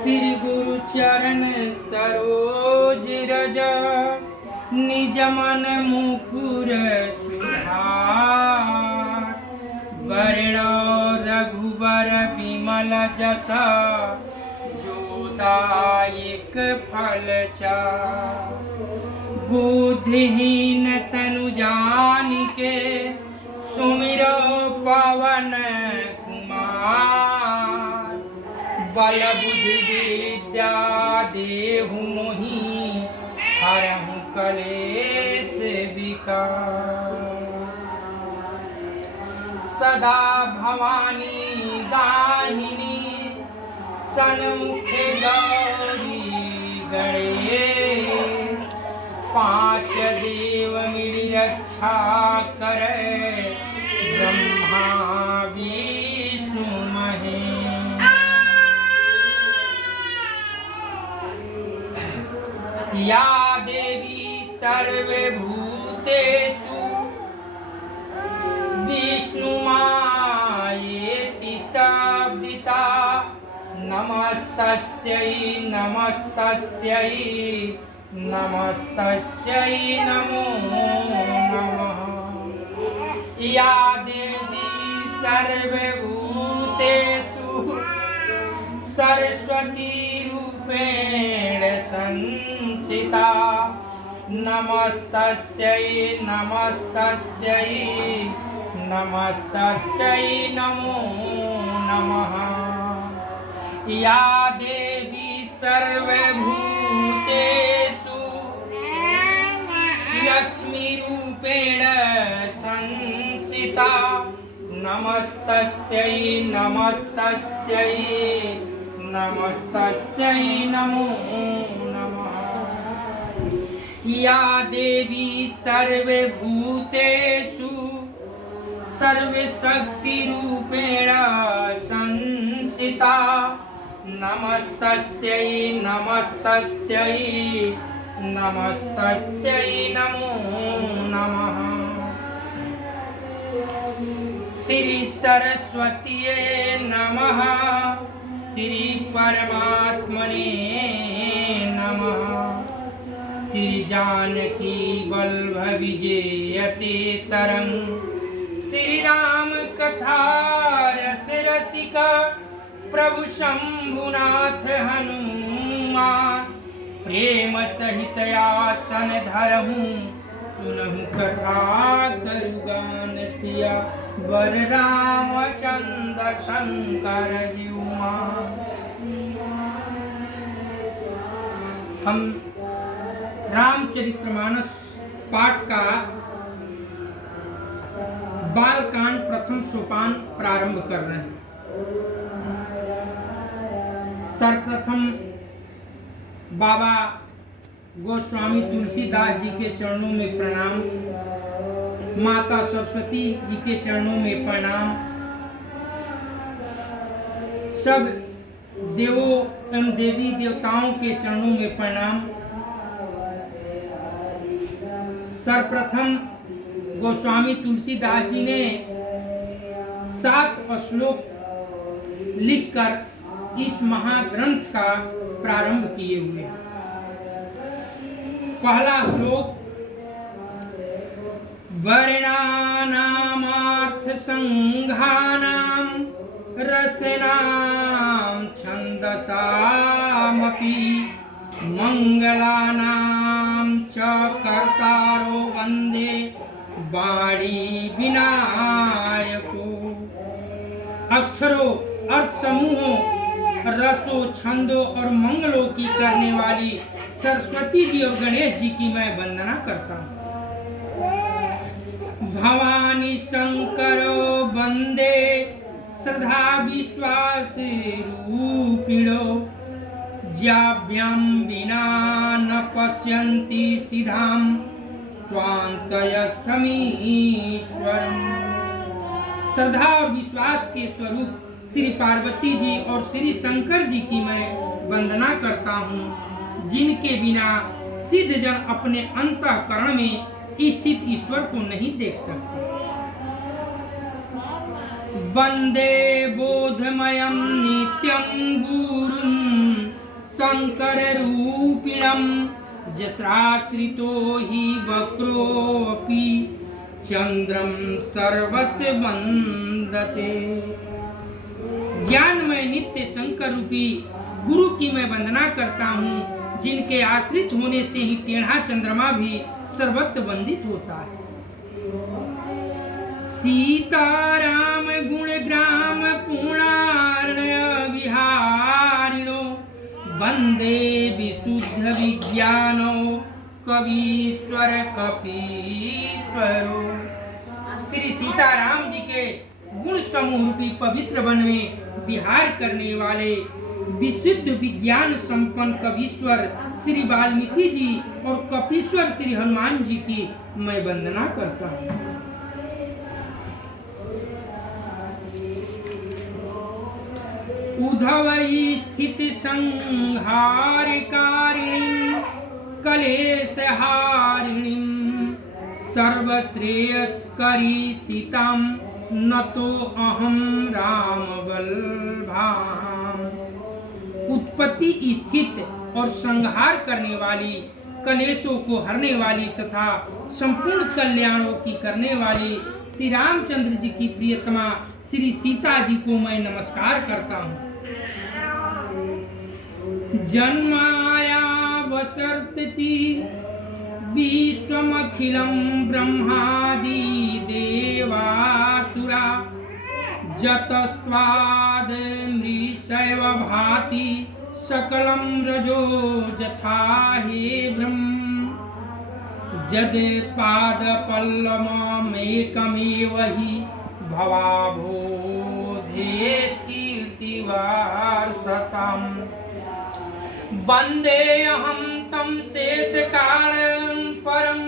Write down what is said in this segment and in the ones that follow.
श्री गुरु चरण सरोज रज निज मन मुकुर सुधार। वर्ण रघुबर विमल जसा जो दायक फल चार। बुद्धिहीन तनु जानिके सुमिरो पवन कुमार। बल बुद्धि विद्या देहु मोहि हरहु कलेश विकार। सदा भवानी दाहिनी सन्मुख गौरी गणेश। पांच देव मेरी रक्षा करे ब्रह्मा विष्णु महेश। या देवी सर्वभूतेषु विष्णुमायेति शब्दिता। नमस्तस्यै नमस्तस्यै नमस्तस्यै नमो नमः। या देवी सर्वभूतेषु सरस्वती रूपेण संस्थिता। नमस्तस्यै नमस्तस्यै नमस्तस्यै नमो नमः। या देवी सर्वभूतेषु लक्ष्मी रूपेण संस्थिता। नमस्तस्यै नमस्तस्यै नमस्तस्यै नमो नमः। या देवी सर्वभूतेषु सर्वशक्ति रूपेण संस्थिता। नमस्तस्यै नमस्तस्यै नमस्तस्यै नमो नमः। श्री सरस्वतीये नमः। श्री परमात्मने नमः। श्री जानकी वल्लभ विजयसेतरं। श्री राम कथा रस रसिका प्रभु शंभुनाथ हनुमान। प्रेम सहित आसन धरहूँ सुनहु कथा करुगान सिया। वर रामचंद्र शंकर जीवा। हम रामचरितमानस पाठ का बालकांड प्रथम सोपान प्रारंभ कर रहे हैं। सर्वप्रथम बाबा गोस्वामी तुलसीदास जी के चरणों में प्रणाम। माता सरस्वती जी के चरणों में प्रणाम। सब देवों एवं देवी देवताओं के चरणों में प्रणाम। सर्वप्रथम गोस्वामी तुलसीदास जी ने 7 श्लोक लिखकर इस महाग्रंथ का प्रारंभ किए हुए। पहला श्लोक वर्णानामर्थ संघानां रसनां छन्दसामपि मंगलानां च कर्तारो वन्दे वाणी विनायको। अक्षरों अर्थ समूहों रसों छंदों और मंगलों की करने वाली सरस्वती जी और गणेश जी की मैं वंदना करता हूँ। भवानी शंकरो वंदे श्रद्धा विश्वास रूपिणो। ज्याभ्यां विना न पश्यन्ति सिद्धां स्वान्तयस्थमीश्वरम्। श्रद्धा और विश्वास के स्वरूप श्री पार्वती जी और श्री शंकर जी की मैं वंदना करता हूँ, जिनके बिना सिद्ध जन अपने अंतःकरण में स्थित ईश्वर को नहीं देख सकते। वंदे बोधमयं नित्यं गुरुं शंकर रूपिणम जस्राश्रितो हि वक्रोऽपि चंद्रम सर्वत वंदते। ज्ञानमय नित्य शंकर रूपी गुरु की मैं वंदना करता हूँ, जिनके आश्रित होने से ही टेढ़ा चंद्रमा भी सर्वत्र वंदित होता है। सीताराम गुण ग्राम पूर्णार्णय विहारिणो वंदे विशुद्ध विज्ञानो कवीश्वर कपीश्वरो। श्री सीताराम जी के गुण समूह रूपी पवित्र वन में विहार करने वाले विशुद्ध विज्ञान संपन्न कवीश्वर श्री वाल्मीकि जी और कपीश्वर श्री हनुमान जी की मैं वंदना करता हूँ। उद्धवई स्थित संहारकारिणी कलेशहारिणी सर्वश्रेयस्करी सीताम नतो अहम राम बलभाम। उत्पत्ति स्थित और संहार करने वाली, कलेशों को हरने वाली तथा संपूर्ण कल्याणों की करने वाली श्री रामचंद्र जी की प्रियतमा श्री सीता जी को मैं नमस्कार करता हूँ। जन्माया वसर्तति विश्वमखिलं ब्रह्मादि देवासुरा जतस्त्वाद् मृषैव भाति सकलं रजो जथा हे ब्रह्म जदपादपल्लवमेकमेव हि भवाबोधेस्कीर्तिवार्षताम्। वन्देऽहं तं शेषकालं परं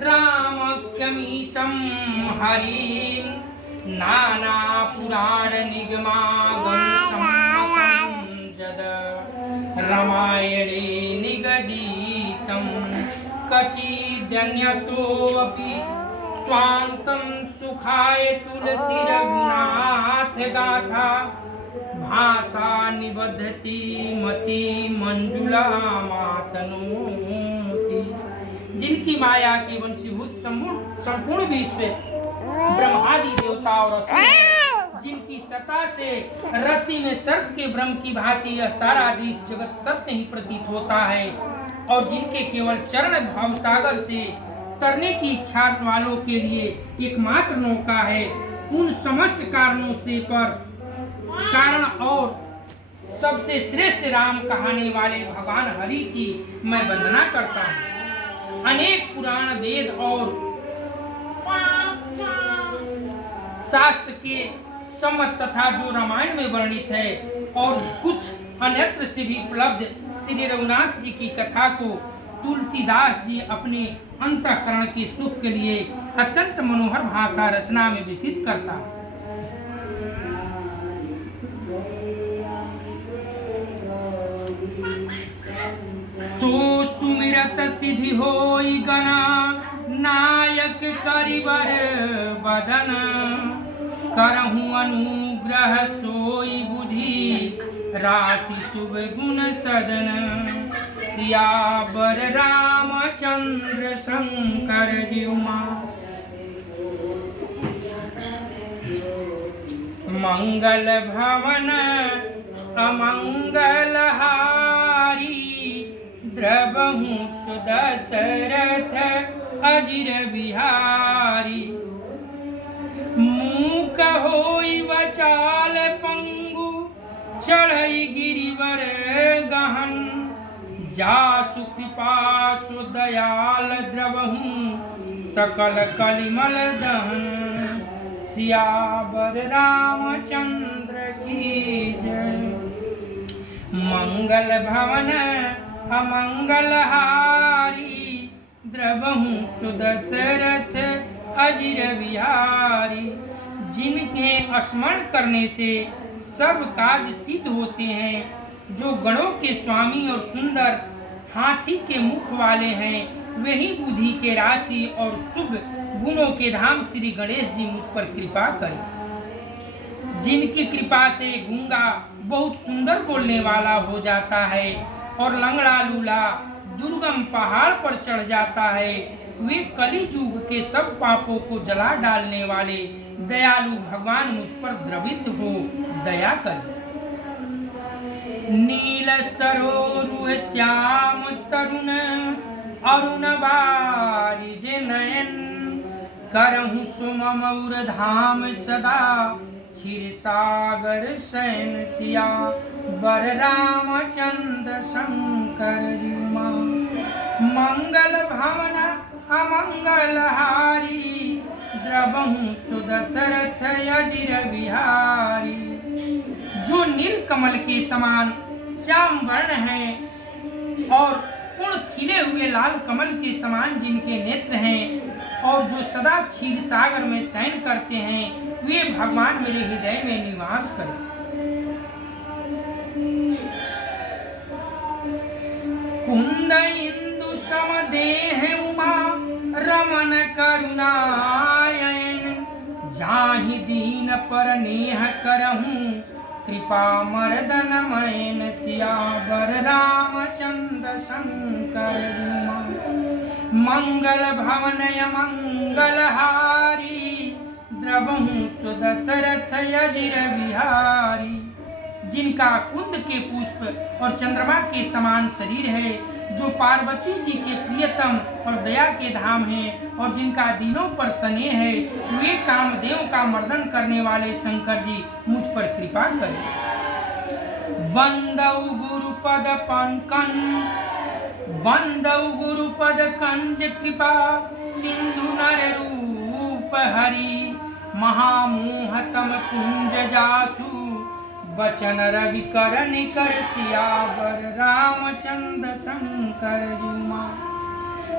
रामख्यमीशं हरिं नानापुराणनिगमागमसम्मतं जद रामायणे निगदितं कचिदन्यतोऽपि स्वान्तं सुखाय तुलसीरघुनाथ गाथा भाषा निबद्धति मति मंजुला मातनोति। जिनकी माया के वंशीभूत संपूर्ण विश्व ब्रह्मादि देवता और असुर, जिनकी सत्ता से रस्सी में सर्प के ब्रह्म की भांति यह सारा दृश्य जगत सत्य ही प्रतीत होता है, और जिनके केवल चरण भावसागर से तरने की इच्छा वालों के लिए एकमात्र नौका है, उन समस्त कारणों से पर कारण और सबसे श्रेष्ठ राम कहाने वाले भगवान हरि की मैं वंदना करता हूँ। अनेक पुराण वेद और शास्त्र के सम्मत तथा जो रामायण में वर्णित है और कुछ अन्यत्र से भी उपलब्ध श्री रघुनाथ जी की कथा को तुलसीदास जी अपने अंतःकरण के सुख के लिए अत्यंत मनोहर भाषा रचना में विस्तृत करता है। सो सुमिरत सिद्धि होई गना नायक करिबर बदन करहु अनुग्रह सोई बुद्धि राशि शुभ गुण सदन। सियावर रामचंद्र शंकर जीवा मंगल भवन अमंगलहारी द्रवहु सुदशरथ अजिर बिहारी। मूक होई वचाल पंगु चढ़ई गिरिवर गहन जासु कृपा सुदयाल द्रवहु सकल कलिमल दहन। सियावर रामचंद्र की जय। मंगल भवन अमंगलहारी द्रवहु सुदशरथ अजिर बिहारी। जिनके स्मरण करने से सब काज सिद्ध होते हैं, जो गणों के स्वामी और सुंदर हाथी के मुख वाले हैं, वही बुद्धि के राशि और शुभ गुणों के धाम श्री गणेश जी मुझ पर कृपा करें। जिनकी कृपा से गूंगा बहुत सुंदर बोलने वाला हो जाता है और लंगड़ा लूला दुर्गम पहाड़ पर चढ़ जाता है। वे कली युग के सब पापों को जला डालने वाले दयालु भगवान मुझ पर द्रवित हो दया कर। नील सरोरुह श्याम तरुण अरुण बारिज नयन करहु सुममौर धाम सदा क्षीर सागर शयन सिया बर रामचंद्र शंकर जीवा मंगल भवन अमंगल हारी द्रवहु सुदशरथ अजिर बिहारी। जो नील कमल के समान श्याम वर्ण है और पूर्ण खिले हुए लाल कमल के समान जिनके नेत्र हैं और जो सदा क्षीर सागर में शयन करते हैं, वे भगवान मेरे हृदय में निवास करें। कुंद इंदु समदेह उमा रमन करुणायन जाहि दीन पर नेह करहूं कृपा मर्दन मैन सियावर रामचंद्र शंकर जुमा मंगल भवनय मंगल हारी द्रवहु सुदशरथ अजिर बिहारी। जिनका कुंद के पुष्प और चंद्रमा के समान शरीर है, जो पार्वती जी के प्रियतम और दया के धाम हैं और जिनका दिनों पर स्नेह है, वे कामदेव का मर्दन करने वाले शंकर जी मुझ पर कृपा करें। बंदौ गुरुपद पंकन बंदौ गुरुपद कंज कृपा सिंधु नर रूप हरि महामोहतम कुंज जासु बचन रवि कर निकर सियावर रामचंद्र शंकर जुमा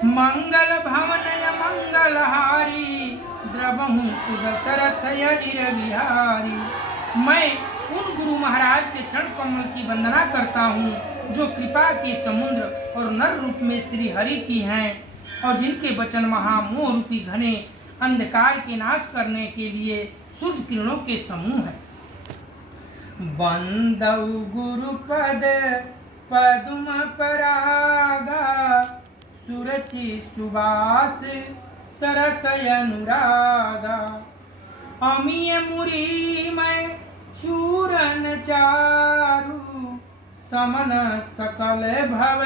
मंगल भवन मंगल हारी द्रवहु सुदशरथ अजिर बिहारी। मैं उन गुरु महाराज के चरण कमल की वंदना करता हूँ जो कृपा के समुद्र और नर रूप में श्री हरि की हैं और जिनके वचन महामोह रूपी घने अंधकार के नाश करने के लिए सूर्य किरणों के समूह है। बंदौ गुरुपद पद्म परागा सुरचि सुबास सरस अनुरागा अमीय मुरी में चूरन चारु समन सकल भव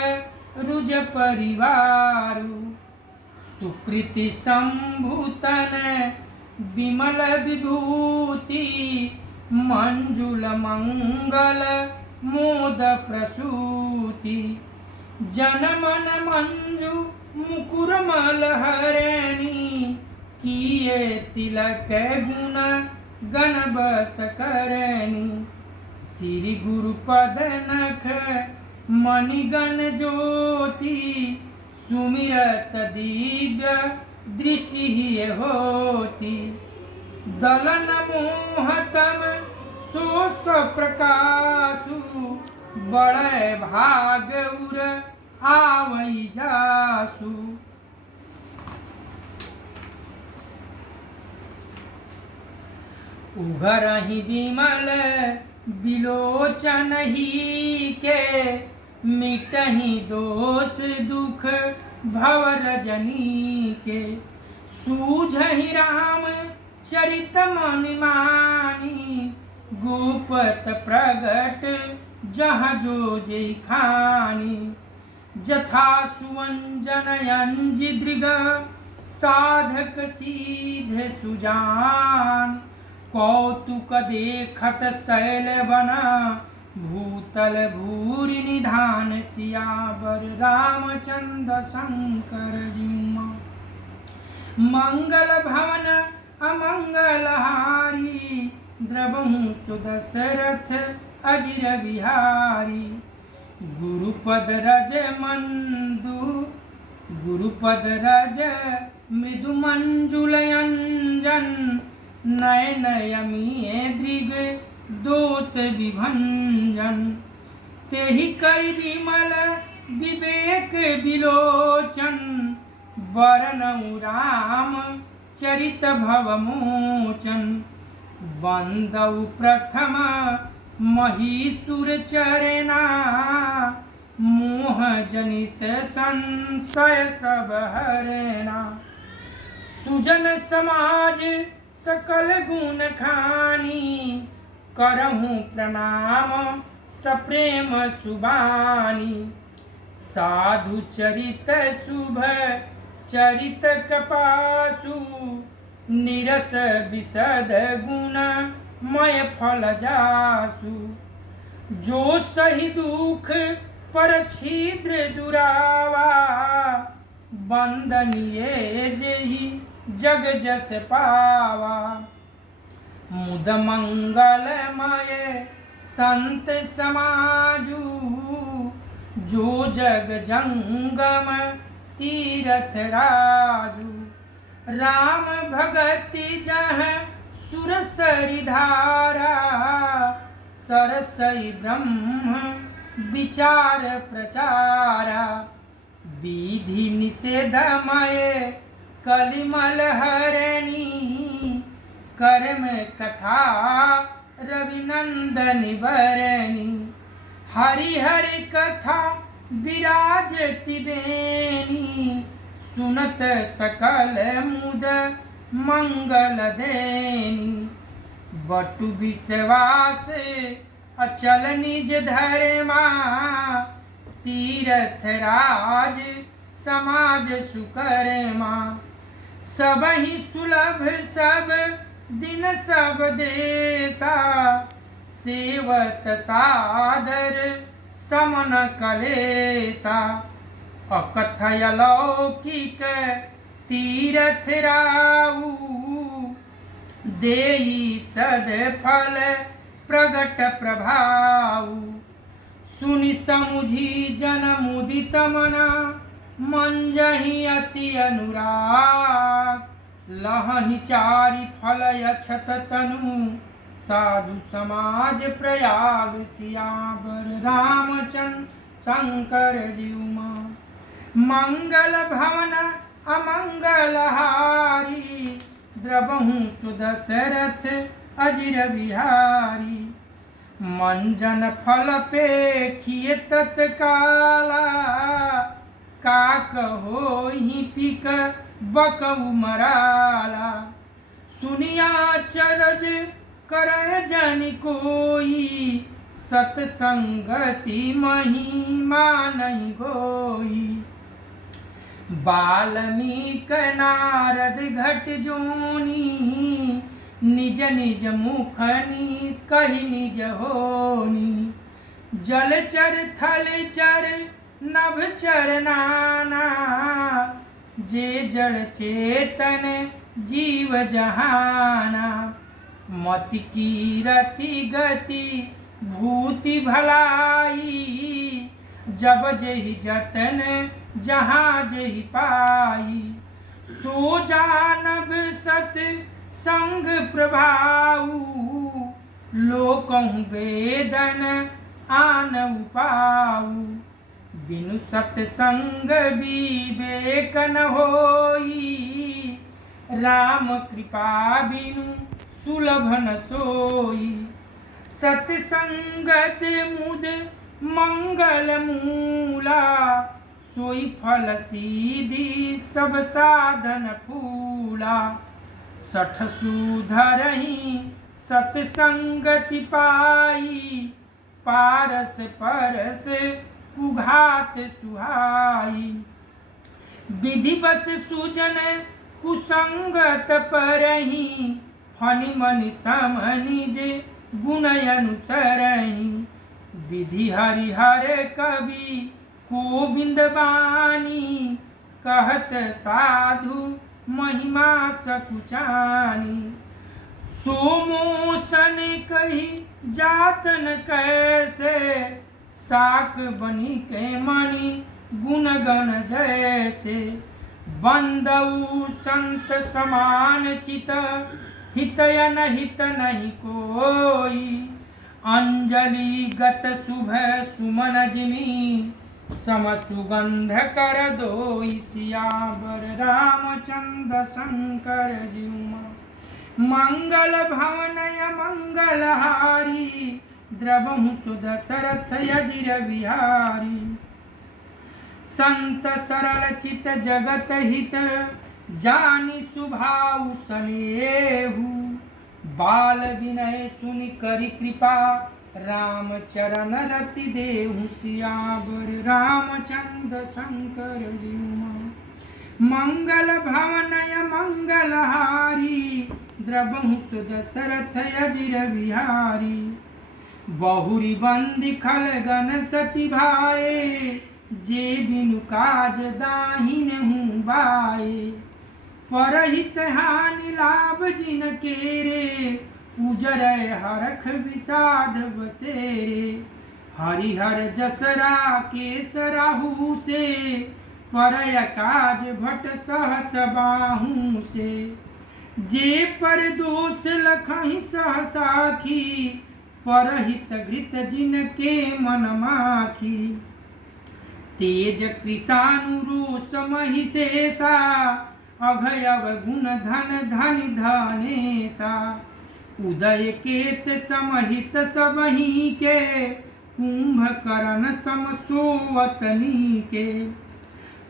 रुज परिवारु सुकृति संभूतन विमल विभूति मंजुल मंगल मोद प्रसूति जनमन मंजु मुकुर मलहरणी किए तिलक गुण गण बस करणी श्री गुरुपद नख मणिगण ज्योति सुमिरत दिव्य दृष्टि ही होती दलन मोहतम सो प्रकाशु बड़े भाग उर आवई जासु। उघरहि विमल बिलोचन ही के मिटहि दोष दुख भव रजनी के सूझहि राम चरित मनि मानी गोपत प्रगट जहाँ जो जे खानी जथा सुवंजन अंजि दृग साधक सीध सुजान कौतुक देखत शैल बना भूतल भूरि निधान सियावर रामचंद्र शंकर जिम्मा मंगल भवन अमंगल हारी द्रवहु सुदशरथ अजिर बिहारी गुरुपद रज मंदु गुरुपद रज मृदु मंजुल अंजन नयन यमीय दृग दोष विभंजन तेहि कर विमल विवेक विलोचन वरनउ राम चरित भव मोचन बंदौ प्रथम महीसुर चरना मोह जनित संशय सब हरना। सुजन समाज सकल गुण खानी करहूँ प्रणाम सप्रेम सुबानी। साधु चरित शुभ चरित कपासु निरस विशद गुण मय फल जासु। जो सही दुख पर छिद्र दुरावा बंदनिये जेहि जग जस पावा। मुद मंगलमय संत समाजू जो जग जंगम तीरथ राजू। राम भगति जह सुरसरि धारा सरसई ब्रह्म विचार प्रचारा। विधि निषेधमय कलिमल हरणी कर्म कथा रविनंदन बरणी। हरि हरि कथा विराजति बेनी सुनत सकल मुद मंगल देनी। बटु विश्वास अचल निज धर्मा तीर्थ राज समाज सुकर्मा। सबहि सुलभ सब दिन सब देसा सेवत सादर समन कलेसा। अकथय लौकिक तीरथ राऊ देई सद फल प्रगट प्रभाऊ। सुनि समुझी जन मुदित मना मंजहि अति अनुराग। लहहि चारि फल अक्षत तनु साधु समाज प्रयाग। सियावर रामचंद्र शंकर जीउमा। मंगल भवन अमंगल हारी द्रवहु सुदशरथ अजिर बिहारी। मंजन फल पेखिए तत्काला काक होहि पिक बकउ मराला। सुनिया चरज करय जन कोई सतसंगति महिमा नहीं गोई। बाल्मीक नारद घट जोनी निज निज मुखनी कहि निज होनी। जलचर थलचर नभचर नाना जे जड़ चेतन जीव जहाना। मति कीरति गति भूति भलाई जब जेहि जतन जहाँ जेहि पाई। सो जानब सत संग प्रभाऊ लोकहु वेदन आन उपाऊ। बिनु सत्संग विवेक न होई राम कृपा बिनु सुलभ न सोई। सत्संगत मुद मंगल मूला सोई फल सीधी सब साधन फूला। सठ सुधरहि सत्संगति पाई पारस परस कुघात सुहाई। विधि बस सुजन कुसंगत परहि फनि मनि समनिज गुण अनुसरहि। विधि हरिहर कवि गोविंद बानी कहत साधु महिमा सकुचानी। सोमोसन कही जातन कैसे साक बनी के मणि गुणगण जैसे। बंदऊ संत समान चित हितयन हित नहीं कोई। अंजलि गत शुभ सुमन जिमी सम सुगंध कर दोई। सियावर रामचंद्र शंकर जीउमा। मंगल भवन मंगल हारी द्रवहु सुदशरथ अजिर बिहारी। संत सरल चित जगत हित जानी सुभाउ सनेहु। बाल विनय सुनि करि कृपा राम चरण रति देहु सियावर। रामचंद्र शंकर जीव मंगल भवनय मंगलहारी। द्रवहु सुदशरथ अजिर बिहारी। बहुरी बंदी खलगन सती भाए जे बिनु काज दाहिन हूँ बाए। परहित हानि लाभ जिन केरे उजर हरख विषाद बसेरे। हरिहर जसरा के सराहू से परय काज भट सहस बाहू से। जे पर दोष लखहि सहसाखी परहित घृत जिन के मन माखी। तेज कृषानुरोष महिषेषा अघयव गुण धन धनि धनेशा। उदय केत समहित सबहि के कुंभकर्ण सम सोवतनी के।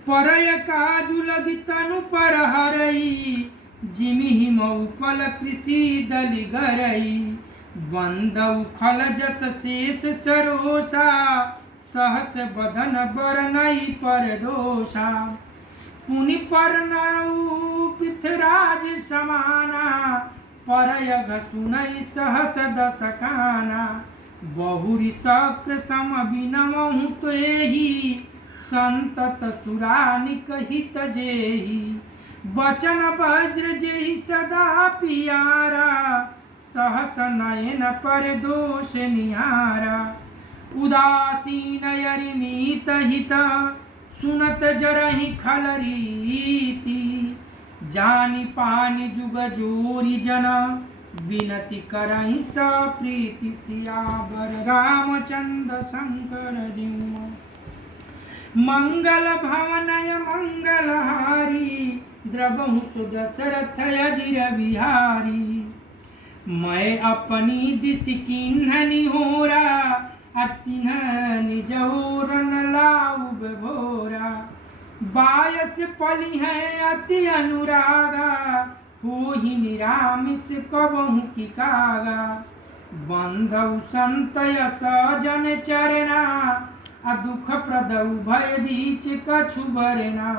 परय काजु लगी तनु पर हरई जिमिहि मऊपल कृषि दलि गरई। बंदउ खल जस शेष सरोषा सहस बदन बरनई पर दोषा। पुनि पर नरऊ पृथ्वीराज समाना परयघ सुनई सहस दस काना। बहुरी शक्र सम बिनमहु तेहि संतत सुरानिक हित जेहि। बचन वज्र जेहि सदा पियारा सहस नयन पर दोष निहारा। उदासीन यरिमीत हित सुनत जरहि खल रीति। जानि पानि जुग जोरी जन विनति करहि सप्रीति सियावर। रामचंद्र शंकर जीव मंगल भवनय मंगलहारी। द्रवहु सुदशरथ अजिर बिहारी। मैं अपनी दिश किन्ह निहोरा अतिन्ह निज ओरन लाउब भोरा। बायस पली है अति अनुरागा होहि निरामिष कबहु की कागा। बंधु संत यस जन चरना दुख प्रदउ भय बीच कछु बरना।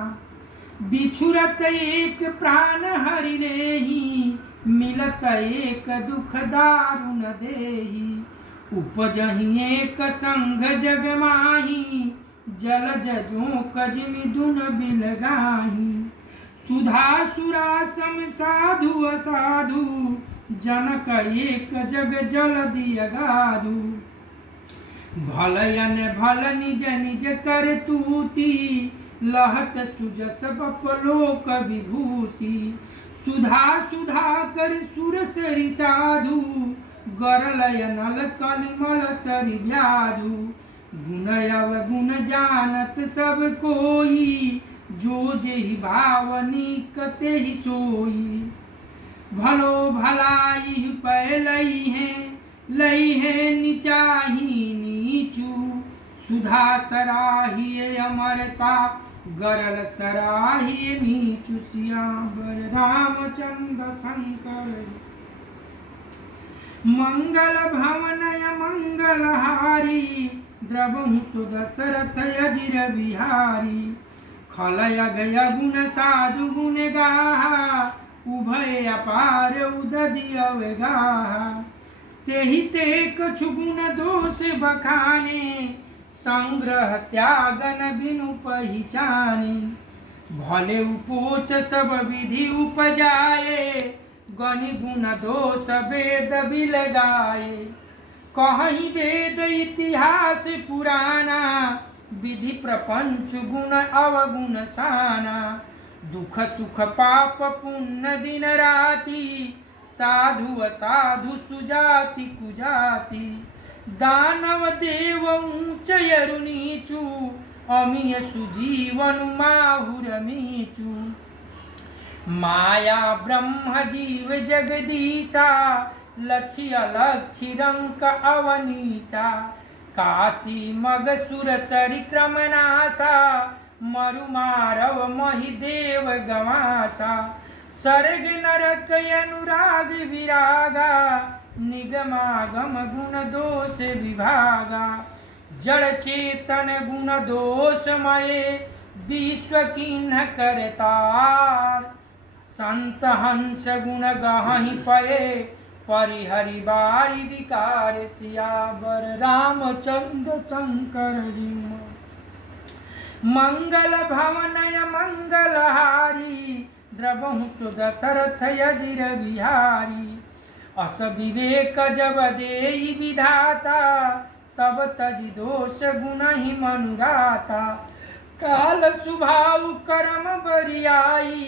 बिछुरत एक प्राण हरि लेहि मिलत एक दुख दारुण देहि। उपजहि एक संग जग माही जलज जोक जिमि दुन बिलगाही। सुधा सुरा सम साधु असाधु जनक एक जग जल दिय गाधु। भलयन भल निज निज कर तूती लहत सुजस बपलोक विभूति। सुधा सुधा कर सुर सरि साधु गरलय नल कलिमल सरि व्याधु। गुणयव गुण जानत सब कोई जो जेहि भावनी कते ही सोई। भलो भलाई पै लई है निचाही नीचू। सुधा सराहिए अमरता गरल सराहिए नीचू सियावर। रामचंद्र शंकर मंगल भवनय मंगलहारी। द्रवहु सुदशरथ अजिर बिहारी। खलयग गुण साधु गुण गाहा उभय अपार उदधि अवगाहा। तेहि ते कछु गुण दोष बखाने संग्रह त्यागन बिनु पहिचाने। भले उपोच सब विधि उपजाए गनि गुण दोष वेद बिलगाए। कहीं वेद इतिहास पुराना विधि प्रपंच गुण अवगुण साना। दुख सुख पाप पुण्य दिन राति साधु असाधु सुजाति कुजाति। दानव देव ऊंच यरु नीचू अमीय सुजीवन माहुर मीचू। माया ब्रह्म जीव जगदीशा लक्ष्य लक्षी रंक अवनीसा काशी मगसुर सरिक्रम नासा मरुमारव महिदेव गवासा सर्ग नरक अनुराग विरागा निगमागम गुण दोष विभागा जड़ चेतन गुण दोषमय विश्व किन्ह करतार संत हंस गुण गहि पये परिहरि बारी विकार सियावर रामचंद्र शंकर जी मंगल भवनय मंगलहारी द्रवहु सुदशरथ यजिर बिहारी अस विवेक जब देई विधाता तब तजि दोष गुण ही मनुराता काल स्वभाव कर्म बरियाई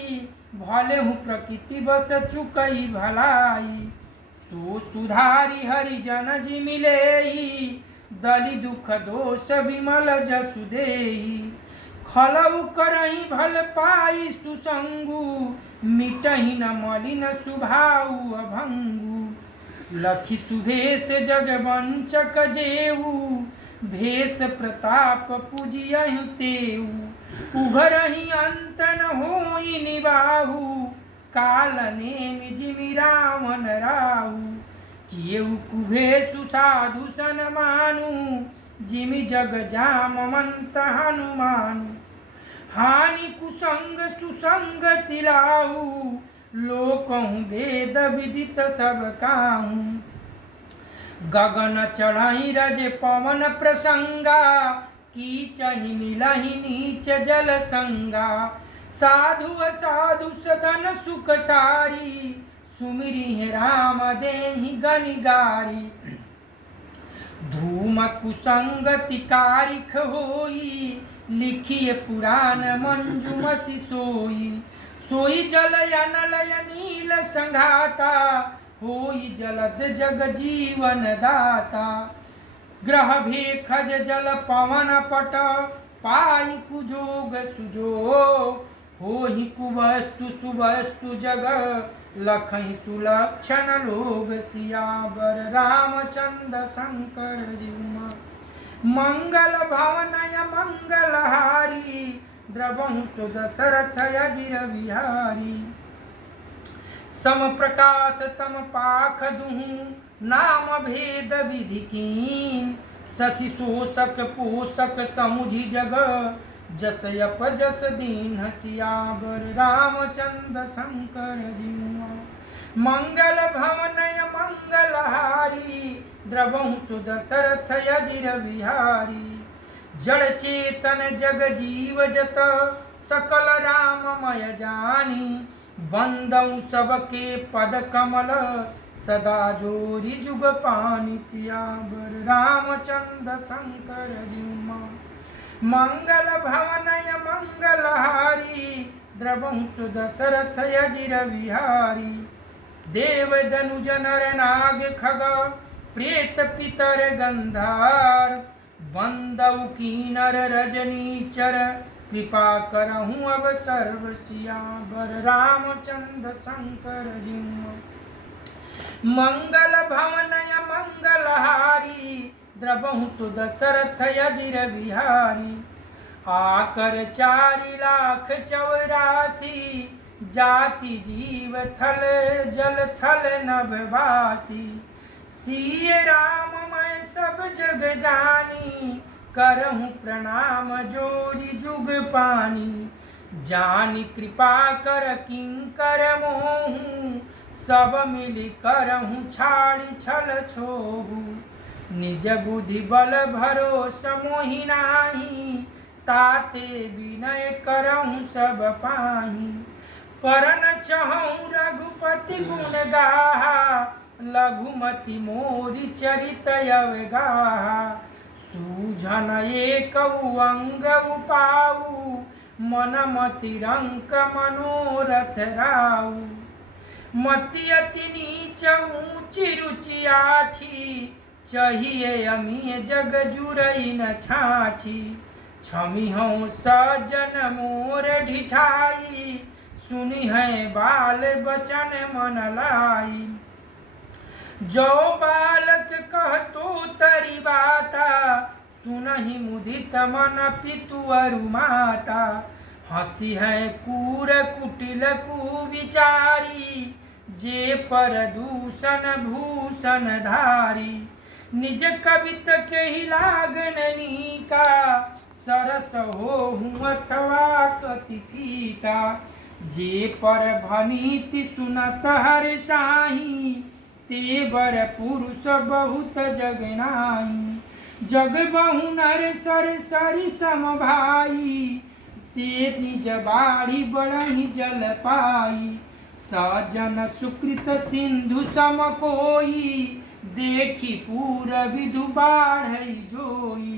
भले हूँ प्रकृति बस चुकई भलाई सो सुधारी हरिजन जी मिलेई दलि दुख दोष विमल जसु देई खलउ करही भल पाई सुसंगु मिटही न मलिन सुभाउ अभंगु लखी सुभेश जग वंचक जेऊ भेष प्रताप पूजियहु तेऊ उभरही अंत न होई निबाहु काल नेमि जिमि रावण राहु किएउ कुभेषु साधु सन मानु जिमि जग जामवंत हनुमानु हानि कुसंग सुसंग तिलाहु लोकहु वेद विदित सब काहू गगन चढ़ाई रज पवन प्रसंगा कीचहि मिलहि नीच जल संगा साधु असाधु सदन सुख सारी सुमिरि हे राम देहि गनिगारी धूम कुसंगति कारिख होई लिखिए पुराण मंजुमसि सोई सोई जल अनलय नील संघाता होई जलद जग जीवन दाता ग्रह भेखज जल पवन पट पाई कुजोग सुजोग होहि कुवस्तु सुवस्तु जग लखहि सुलक्षण लोग सियावर रामचंद्र शंकर जीवा मंगल भवनय मंगलहारी द्रवहु सुदशरथ यजिर बिहारी सम प्रकाश तम पाख दुहु नाम भेद विधि कीन शशि शोषक पोषक समुझि जग जस यप जस दीन सियावर रामचंद्र शंकर जीवा मंगल भवनय मंगलहारी द्रवहु सुदशरथ यजिर बिहारी जड़ चेतन जग जीव जत सकल राममय जानी बंदौ सबके पद कमल सदा जोरी जुग पानी सियावर रामचंद्र शंकर जीवा मंगल भवनय मंगलहारी द्रवहु सुदशरथ यजिर बिहारी देव दनुज नर नाग खग प्रेत पितर गंधार बंदौ कीनर रजनीचर कृपा करहूँ अब सर्व सियावर रामचंद्र शंकर जीवा मंगल भवनय मंगलहारी द्रवहु सुदशरथ यजिर बिहारी आकर 4,84,000 जाति जीव थल जल थल नभवासी सिय राम मैं सब जग जानी करहूँ प्रणाम जोरी जुग पानी जानी कृपा कर किंकर मोहूँ सब मिली करहूँ छाड़ी छल छोहू निज बुद्धि बल भरोसा मोहि नाही ताते विनय करहूँ सब पाही परन चहूँ रघुपति गुण गाहा लघुमति मोरि चरित अवगाहा सूझन एक अंग उपाऊ मन मति रंक मनोरथ राऊ मति अति नीच ऊंची रुचि आछी चाहिए अमी जग जुरई न छाछी छमी हूँ सजन मोर ढिठाई सुनी है बाल बचन मन लाई जो बालक कहतो तरी बाता, सुनहि मुदित मन पितुअरु माता। हंसी है कूर कुटिल कुविचारी, जे पर दूषण भूषण धारी। निज कवित केहि लागन नीका, सरस होहु अथवा कति फीका। जे पर भनीति सुनत हर्षाहि, ते बर पुरुष बहुत जग नाही। जग बहु नर सर सरि सम भाई, ते निज बाड़ी बड़हि जल पाई। सजन सुकृत सिंधु सम कोई, देखी पूर विधु बाढ़ई जोई।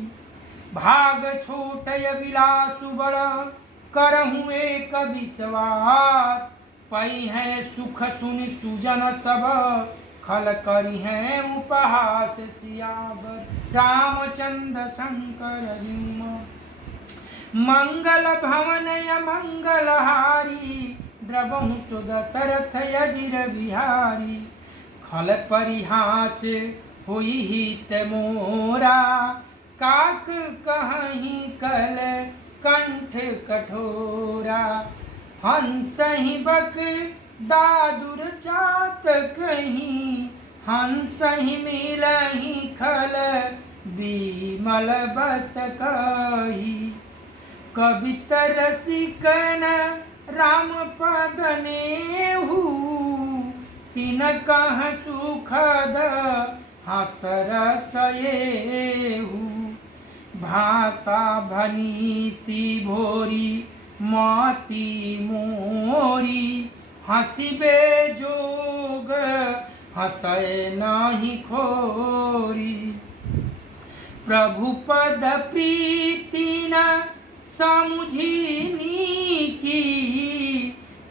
भाग छोटय विलासु बड़, करहु एक विश्वास। पई है सुख सुनि सुजन सब, खल करी है उपहास। सियावर रामचंद्र शंकर जी। मंगल भवन मंगल हारी, द्रवहु सुदशरथ अजिर बिहारी। खल परिहास हुई हित मोरा, काक कहीं कल कंठ कठोरा। हंसहि बक दादुर चात कहीं, हंसहि मिलहि खल बिमल बत कही। कवित रसिकन राम पद नेहु, तिन कह सुखद हस रस येहु। भाषा भनीति भोरी मति मोरी, हसिबे जोग हसै नाही खोरी। प्रभु पद प्रीति न समुझी नीति,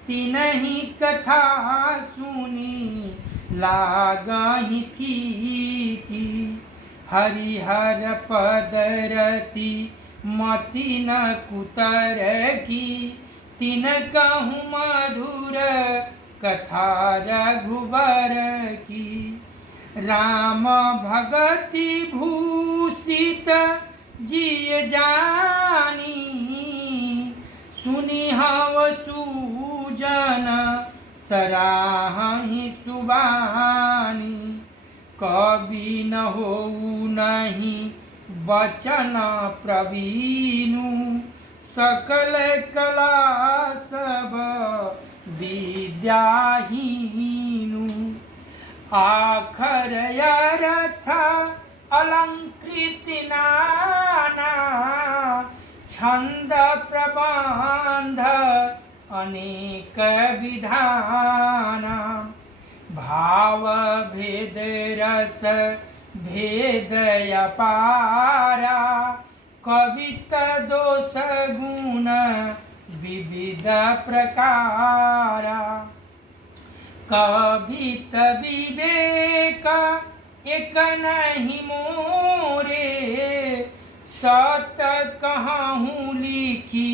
तिनहि कथा सुनी लागहि फीकी। हरिहर पद रति मति न कुतर की, तिन कहूँ मधुर कथा रघुबर की। राम भगति भूषित जिय जानी, सुनि हव सुजन सराहि सुबानी। कवि न होऊ नहीं वचन प्रवीणु, सकल कला सब विद्याहीनु। आखर अर्थ अलंकृत नाना, छंद प्रबंध अनेक विधाना। भाव भेद रस भेद अपारा, कवित दोष गुण विविध प्रकारा। कवित विवेक एक नहीं मोरे, सत कहूँ लिखी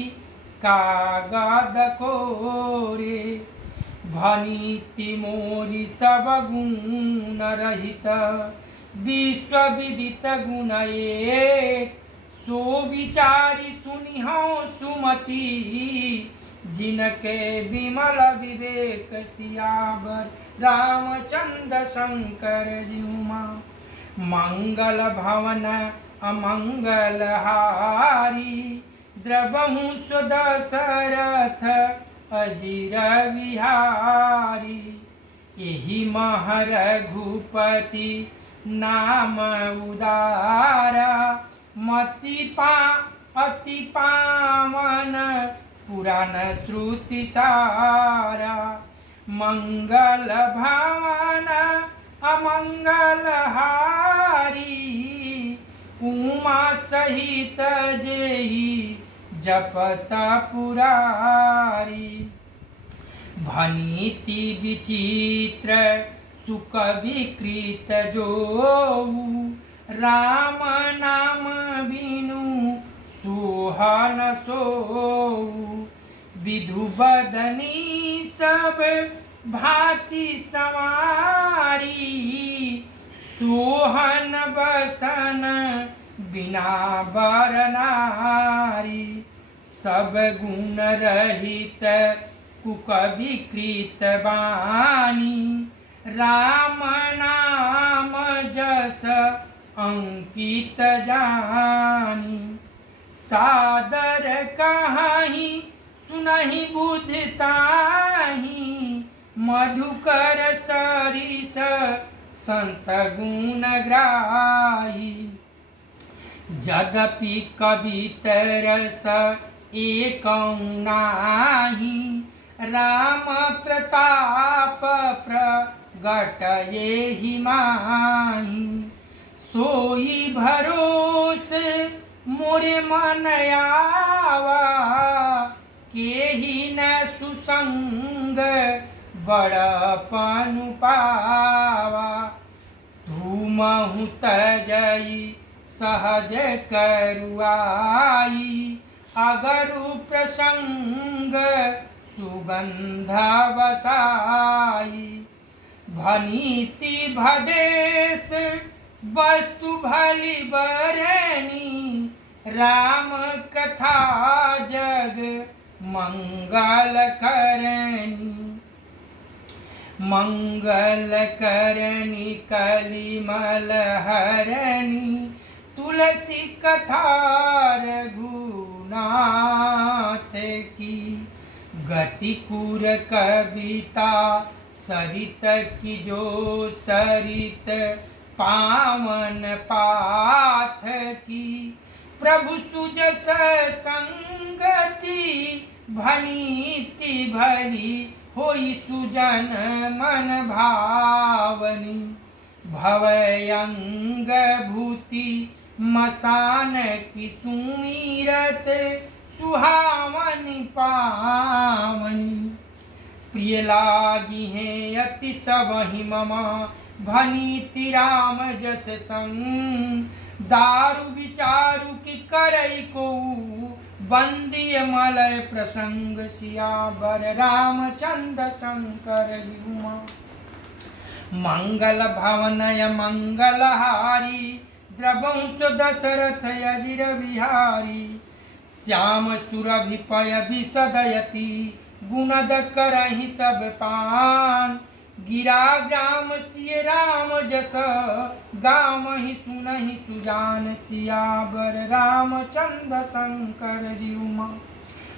कागद कोरे। भनीति मोरी सब गुण रहित, विश्व विदित गुण एक। सो विचारी सुनिहौ सुमति, जिनके विमल विवेक। सियावर रामचंद्र शंकर जीउमा। मंगल भवन अमंगल हारी, द्रवहु सुदशरथ अजिर विहारी। एहि मह रघुपति नाम उदारा, अति पावन पुराण श्रुति सारा। मंगल भवन अमंगल हारी, उमा सहित जेहि जपत पुरारी। भनीति विचित्र सुख विकृत जोऊ, राम नाम बिनु सोहन सोऊ। विधु बदनी सब भांति संवारी, सोहन बसन बिना बर नारी। सब गुण रहित कुकविकृत बानी, राम नाम जस अंकित जानी। सादर कहाही सुनहि बुद्धि ताही, मधुकर सरिस संत गुण ग्राही। यद्यपि कवितरस एकौ नाहि, राम प्रताप प्रगट एहि माहि। सोई भरोस मोरे मन आवा, केहि न सुसंग बड़पन पावा। धूमहु तजई सहज करुआई, अगरु प्रसंग सुगंध बसाई। भनीति भदेश वस्तु भली बरनी, राम कथा जग मंगल करनी। मंगल करनी कलिमल हरनी, तुलसी कथा रघुनाथ की। गति कुर कविता सरित की जो सरित, पावन पाथ की। प्रभु सुजस संगति, भनीति भली होई सुजन मन भावनी। भवयंग भूति मसान की सुमीरत, सुहावनी पावनी। प्रिय लागी है अति सबहि मम, भनीति राम जस संग। दारु विचारु की करई को, बंदी मलय प्रसंग। सियावर रामचंद्र शंकर जीवा। मंगल भवनय मंगलहारी, द्रवंश दशरथ अजिर बिहारी। श्याम सुरभिपय विसदयति, गुणद करहि सब पान। गिरा ग्राम सिय राम जस, गावहि सुनहि सुजान। सियावर रामचंद्र शंकर जीवा।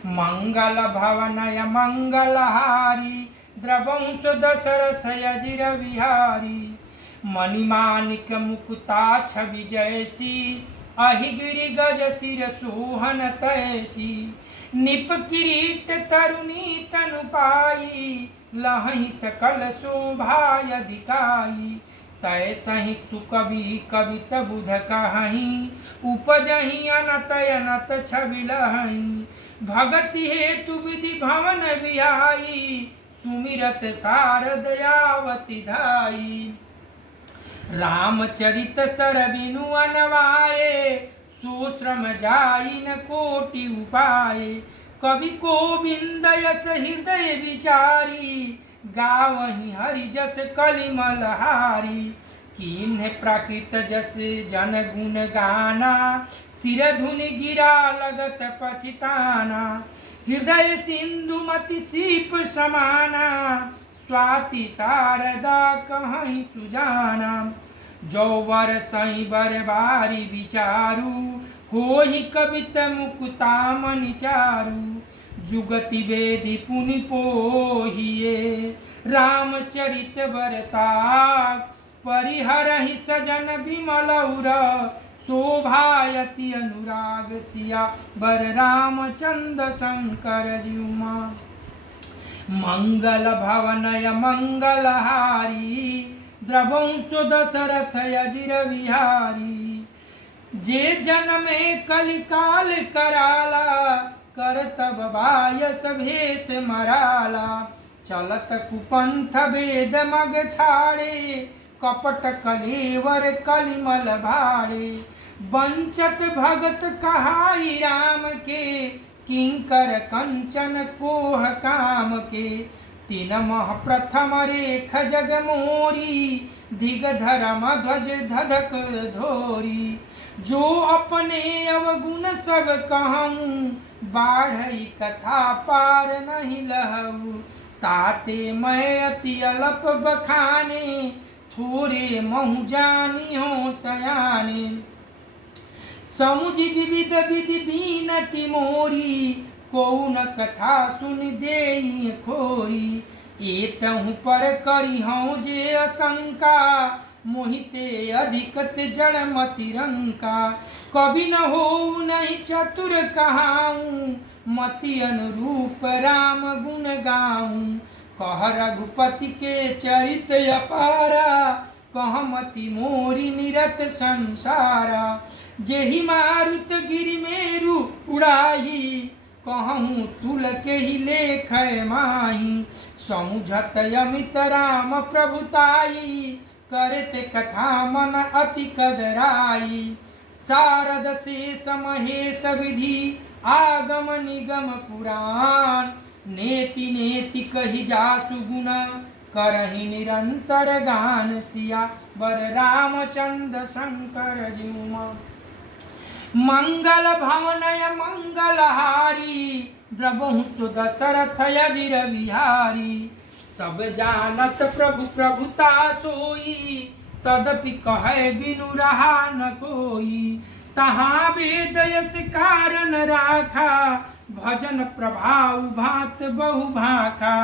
मंगल भवनय मंगलहारी, द्रवंश दशरथ अजिर बिहारी। मणिमाणिक मुकुताक्ष विजयसी, अहिगिरि गज सिर सोहन तैसी। निप किरीट तरुणी तनु पाई, लहहि सकल शोभाय दिखाई। तय सहि सुकवि कवित बुध कहि, उपजहि अनत अनत छवि लहहि। भगति हेतु विधि भवन बिहाई, सुमिरत सारद यावति धाई। रामचरित सर बिनु अनवाये, सो श्रम जाई न कोटि उपाय। कवि गोविंद यस हृदय विचारी, गावहि हरि जस कलिमल हारी। कीन्ह प्राकृत जस जन गुण गाना, सिर धुनि गिरा लगत पछिताना। हृदय सिंधु मति सीप समाना, स्वाति शारदा कहीं सुजाना। जो वर सही बर बारी विचारू, होहि कवित मुकुता मनि चारु। जुगति वेदी पुनि पोहिए, रामचरित बरताग। परिहरहि सजन विमल उर, शोभायति अनुराग। सियावर रामचंद्र शंकर जीवा। मंगल भवनय मंगलहारी, द्रवंश दशरथ अजिर बिहारी। जे जनमे कलिकाल कराला, करतब बायस भेष मराला। चलत कुपंथ वेद मग छाड़े, कपट कलेवर कलिमल भाड़े। वंचत भगत कहाई राम के, किंकर कंचन कोह काम के। तीन मह प्रथम रेख जग मोरी, दिग धर्म ध्वज धधक धोरी। जो अपने अवगुण सब कहूँ, बाढ़ई कथा पार नहीं लहू। ताते मैं अति अलप बखाने, थोरे महु जानी हो सयाने। समुझ विविध विधि बीनति मोरी, कौन कथा सुन देई खोरी। एतहु पर करी हूँ जे असंका, मोहिते अधिकत जड़मति रंका। कभी न हो नहीं चतुर कहाऊँ, मति अनुरूप राम गुण गाऊँ। कह रघुपति के चरित अपारा, कह मति मोरी निरत संसारा। जेहि मारुत गिरि मेरु उड़ाही, कहूँ तुल के ही लेख माही। समुझत अमित राम प्रभुताई, करते कथा मन अति कदराई। शारद शेष महेश विधि, आगम निगम पुराण। नेति नेति कही जासु गुण, करहि निरंतर गान। सिया वर रामचंद्र शंकर जीवा। मंगल भवनय मंगलहारी, द्रवहु सुदशरथ अजिर बिहारी। सब जानत प्रभु प्रभुता सोई, तदपि कहे बिनु रहा न कोई। तहाँ वेद यस कारण राखा, भजन प्रभाव भात बहु भाखा।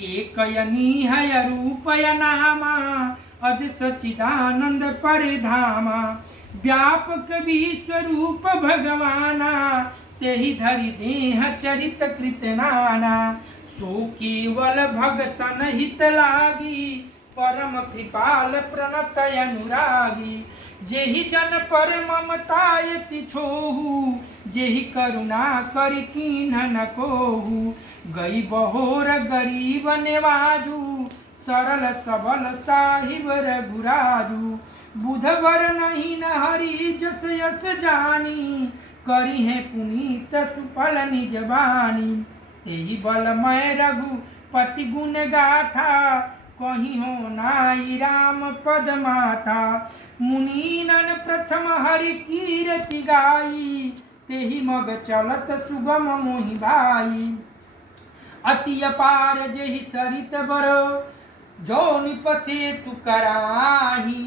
एक यनीहय रूपय नामा, अज सचिदानंद परिधामा। व्यापक विश्वरूप भगवाना, तेहि धरि देह चरित कृत नाना। सो केवल भगतन हित लागी, परम कृपाल प्रणत अनुरागी। जेहि जन पर ममतायति छोहू, जेहि करुणा कर कीन्ह न कोहू। गई बहोर गरीब नेवाजू, सरल सबल साहिब रघुराजू। बुधवर नहीं न हरि जस यस जानी, करी है पुनीत सुफल निज बानी। तेहि बल मैं रघुपति गुण गाथा, कहीं हो नाई राम पद माता। मुनीनन प्रथम हरि कीरति गाई, तेहि मग चलत सुगम मोहि भाई। अति अपार जेहि सरित बरो, जो निपसे तु कराही।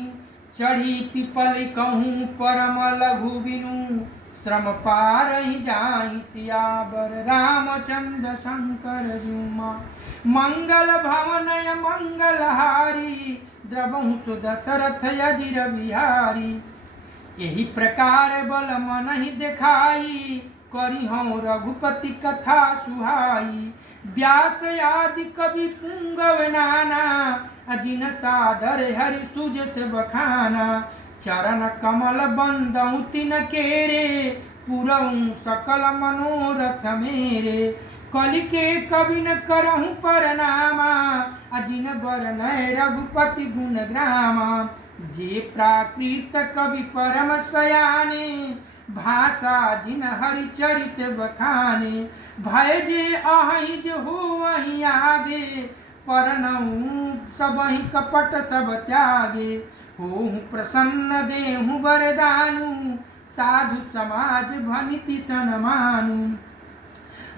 चढ़ी पिपल कहूँ परम लघु बिनु, श्रम पार ही जाहि। सियावर रामचंद्र शंकर जीवा। मंगल भवनय मंगलहारी, द्रवहु सुदशरथ अजिर बिहारी। यही प्रकार बल मन ही दिखाई, करी हूँ रघुपति कथा सुहाई। व्यास आदि कवि पुंगव नाना, अजिन सादर हरि सुजस बखाना। चरण कमल बंदऊ तिन केरे, पुरऊँ सकल मनोरथ मेरे। कलि के कवि न करहूँ परनामा, अजिन बरनय रघुपति गुण ग्रामा। जे प्राकृत कवि परम सयाने, भाषा जिन हरि चरित बखाने। भय जे अहिज हो अहि आगे, परनऊ सबहि कपट सब त्यागे। होहु प्रसन्न देहु वरदानु, साधु समाज भनिति सनमानु।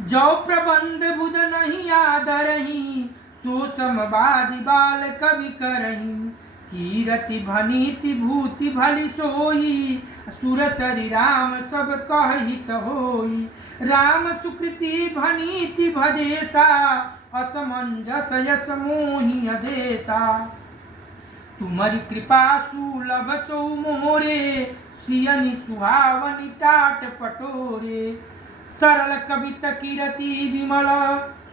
जो प्रबंध बुध नहीं आदरही, सो समवादि बाल कवि करही। कीरति भनीति भूति भली सोई, सुर सरि राम सब कहित होई। राम सुकृति भनीति भदेसा, असमंजस यस मोहि अदेसा। तुम्हारी कृपा सुलभ सो मोरे, सियनि सुहावनि टाट पटोरे। सरल कवित कीरति विमल,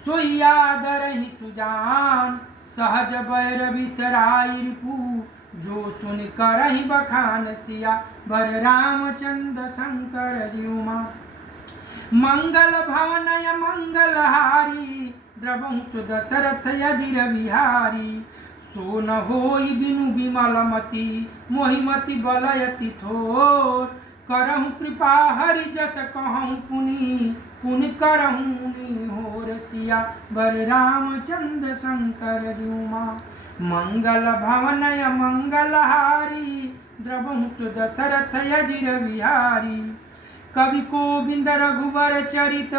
सोई आदरहि सुजान। सहज बैर बिसराई रिपु, जो सुन करहि बखान। सिया वर रामचंद्र शंकर जीवा। मंगल भवनय मंगलहारी, द्रवहु सुदशरथ अजिर बिहारी। सो न होई बिनु विमल मति, मोहि मति बलयति थोर। करहु कृपा हरि जस कहूँ पुनि पुनि करहु होर सिया बर रामचंद्र शंकर जुमा मंगल भवनय मंगलहारी द्रवहु सुदशरथ यजिर बिहारी कवि गोविंद रघुबर चरित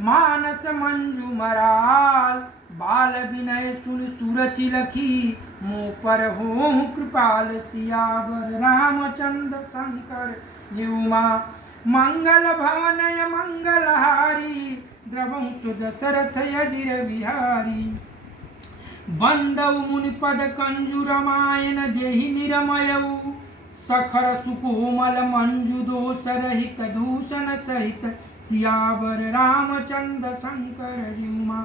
मानस मंजू मराल बाल विनय सुन सुरचि लखी मुँह पर हो कृपाल सियावर रामचंद्र शंकर जीवमा मंगल भवनय मंगलहारी द्रवं सुदशरथ यजिर बिहारी बंदौ मुनिपद कंजु रमायन जेहि निरमयऊ सखर सुकोमल मंजु दोष रहित दूषण सहित सियावर रामचंद्र शंकर जीमा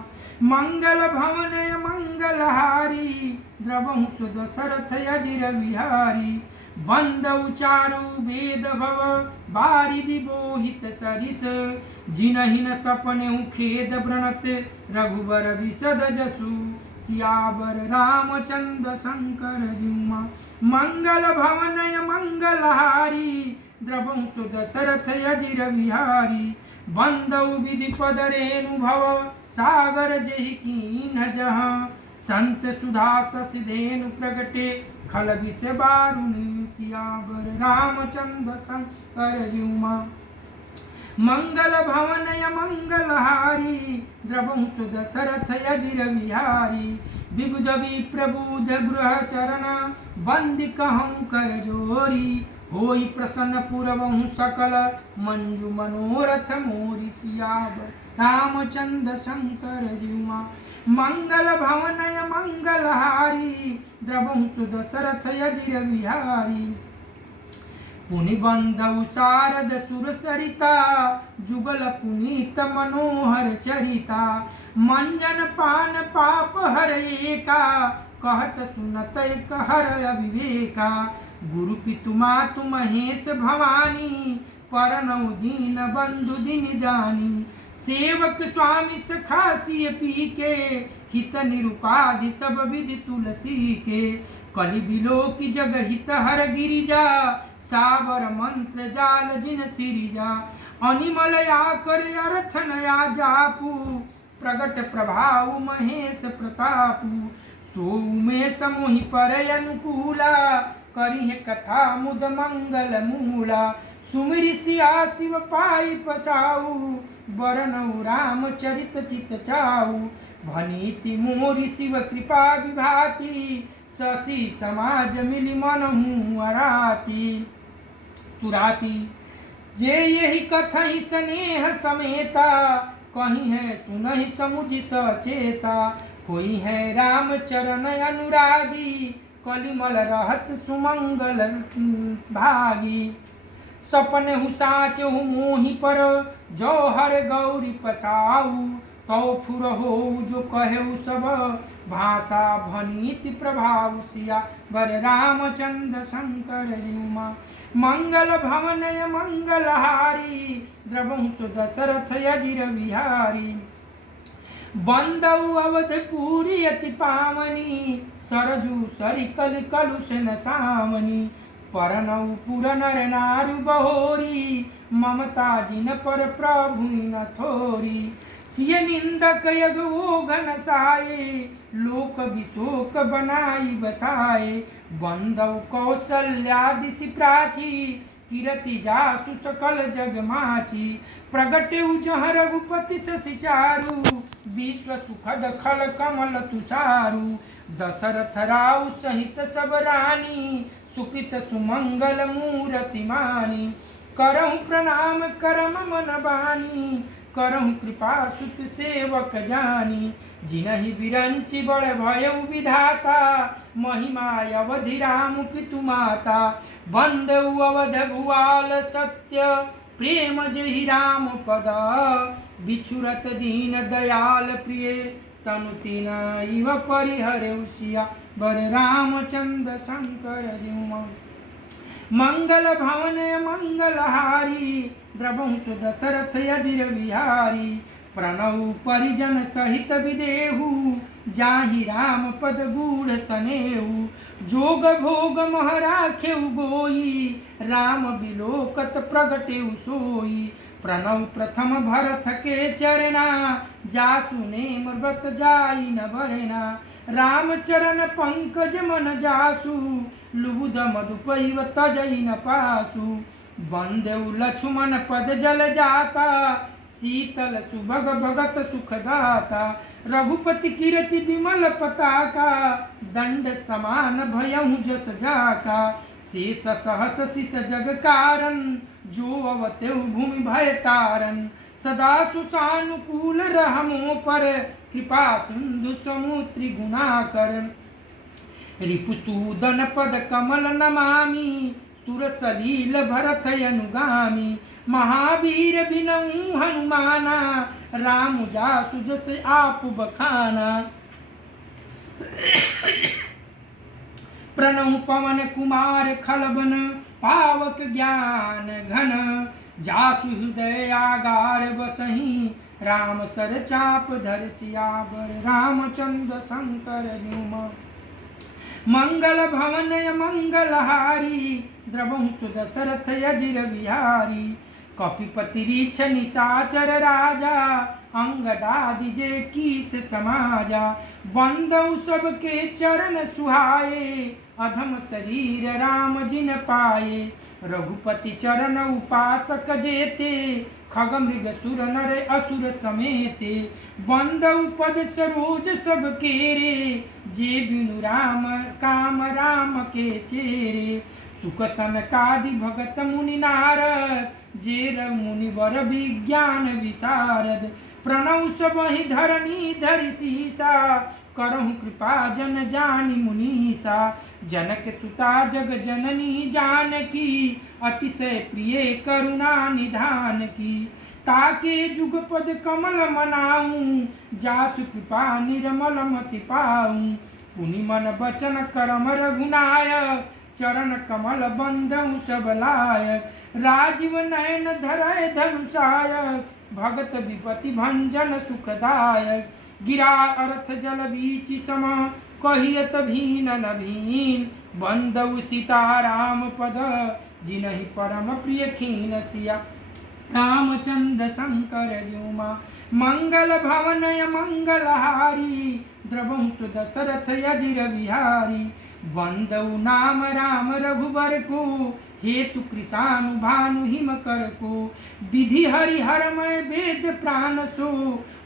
मंगल भवनय मंगलहारी द्रवं सुदशरथ यजिर बिहारी बंदौ चारु वेद भव बारिदि बोहित सरिस जिनहि न सपने खेद व्रणत रघुबर विशद जसु सियावर रामचंद्र शंकर जीमा मंगल भवनय मंगलहारी द्रवं सुदशरथ यजिर बिहारी बंदौ विधिपद रेणु भव सागर जेहि कीन्ह जहाँ संत सुधा ससिधेनु प्रगटे खल विष बारुनि सियावर रामचंद्र शंकर जीमा मंगल भवनय मंगलहारी द्रवं सुदशरथ यजिर बिहारी विबुध विप्रबुध गृह चरण बंदी कहूँ कर जोरी होई प्रसन्न पुरवहु सकल मंजु मनोरथ मोरी सियावर रामचंद्र शंकर जीमा मंगल भवनय मंगलहारी द्रवं सुदशरथ यजिर बिहारी पुनि बंदौ शारद सुर सरिता जुगल पुनीत मनोहर चरिता मंजन पान पाप हर एका कहत सुनत कहर अविवेका गुरु पितु मातु महेश भवानी परनौ दीन बंधु दिन दानी सेवक स्वामी सखासी पी के हित निरुपाधि सब विधि तुलसी के कलि बिलो की जग हित हर गिरिजा सावर मंत्र जाल जिन सिरिजा अनिमल आकर अर्थ नया जापू प्रगट प्रभाव महेश प्रतापू सो में समोहि पर अनुकूला करिह कथा मुद मंगल मूला सुमिरि सिया शिव पाई पसाऊ बरनौ राम चरित चित चाऊ भनीति मोरि शिव कृपा विभाति शशि समाज मिलि मनहु अराती तुराती जे यही कथहि स्नेह समेता कहीं है सुनहि समुझ सचेता कोई है राम चरण अनुरागी कलिमल रहत सुमंगल भागी सपने हु साच हु मोहि पर जो हर गौरी पसाऊ तौ फुर हो जो कहे सब भाषा भनीति प्रभाव सिया वर रामचंद्र शंकर जीमा मंगल भवनय मंगलहारी द्रवं सुदशरथ यजिर बिहारी बंदौ अवधपुरी अति पावनी सरजू सरिकल कलुष न सामनी परनौ पुर नर नारु बहोरी ममता जिन पर प्रभु न थोरी सिय निंदक यग वो घन साये लोक विशोक बनाई बसाए बंदौ कौशल्यादिशि प्राची किरति जासु सकल जग माची प्रगटे जहाँ रघुपति शशि चारु विश्व सुखद खल कमल तुषारु दशरथ राउ सहित सब रानी सुकृत सुमंगल मूरति मानी करहु प्रणाम करम मन बानी करहु कृपा सुत सेवक जानी जिनहि बिरंचि बड़ भयउ विधाता महिमा अवधि राम पितु माता बंदउ अवध भुआल सत्य प्रेम जहि राम पद बिछुरत दीन दयाल प्रिय तनु तीना इव परिहरउ सिया बर रामचंद्र शंकर जीवा मंगल भवनय मंगलहारी द्रवं सुदशरथ यजिर बिहारी प्रणौ परिजन सहित विदेहु जाहि राम पद गूढ़ सनेहु जोग भोग मह राखेउ गोई, राम बिलोकत प्रगटेउ सोई। प्रणव प्रथम भरत के चरना, जासु नेम व्रत जाई न बरना। राम चरण पंकज मन जासु, लुबुध मधुपैव तजई न पासु। बंदेउ लक्ष्मण पद जल जाता, शीतल सुभग भगत सुखदाता। रघुपति कीरति विमल पताका, दंड समान भयहु जस जाका। शेष सहस शिष जग कारण, जो अवतेउ भूमि भय तारन। सदा सुसानुकूल रहमो पर, कृपा सिंधु समुद्रि गुणाकर। रिपुसूदन पद कमल नमामि, सुर सलील भरत अनुगामी। महावीर बिनऊ हनुमाना, राम जासु जस आप बखाना। प्रणव पवन कुमार खलबन, पावक ज्ञान घन। जासु हृदय आगार बसहि, राम सर चाप धर सियावर। रामचंद्र शंकर जुमा मंगल भवन मंगलहारी, द्रवहु सुदशरथ अजिर बिहारी। कपिपति रीछ निशाचर राजा, अंगदादि जे कीस समाजा। बंदउ सबके चरण सुहाए, अधम शरीर राम जिन पाए। रघुपति चरण उपासक जेते, खग मृग सुर नर असुर समेते। बंदउ पद सरोज सब केरे, जे बिनु राम काम राम के चेरे। सुख सनकादि भगत मुनि नारद, जे मुनि वर विज्ञान विशारद। प्रणव सबहि धरणी धरि सीसा, करहु कृपा जन जानि मुनीसा। जनक सुता जग जननी जानकी, अतिशय प्रिय करुणा निधान की। ताके जुगपद कमल मनाऊं, जासु कृपा निर्मल मति पाऊं। पुनि मन बचन करम रघुनायक, चरण कमल बंदउ सब लायक। राजीव नयन धरय धनुषायक, भगत विपति भंजन सुखदायक। गिरा अर्थ जल बीचि सम, कहियत भीन न भीन। बंदउ सीताराम पद, जिनहि परम प्रिय खीन सिया। रामचंद्र शंकर जुमा मंगल भवनय मंगलहारी, द्रवहु सुदशरथ अजिर बिहारी। बंदउ नाम राम रघुबर को, हेतु कृषानु भानु हिम कर को। विधि हरिहरमय वेद प्राण सो,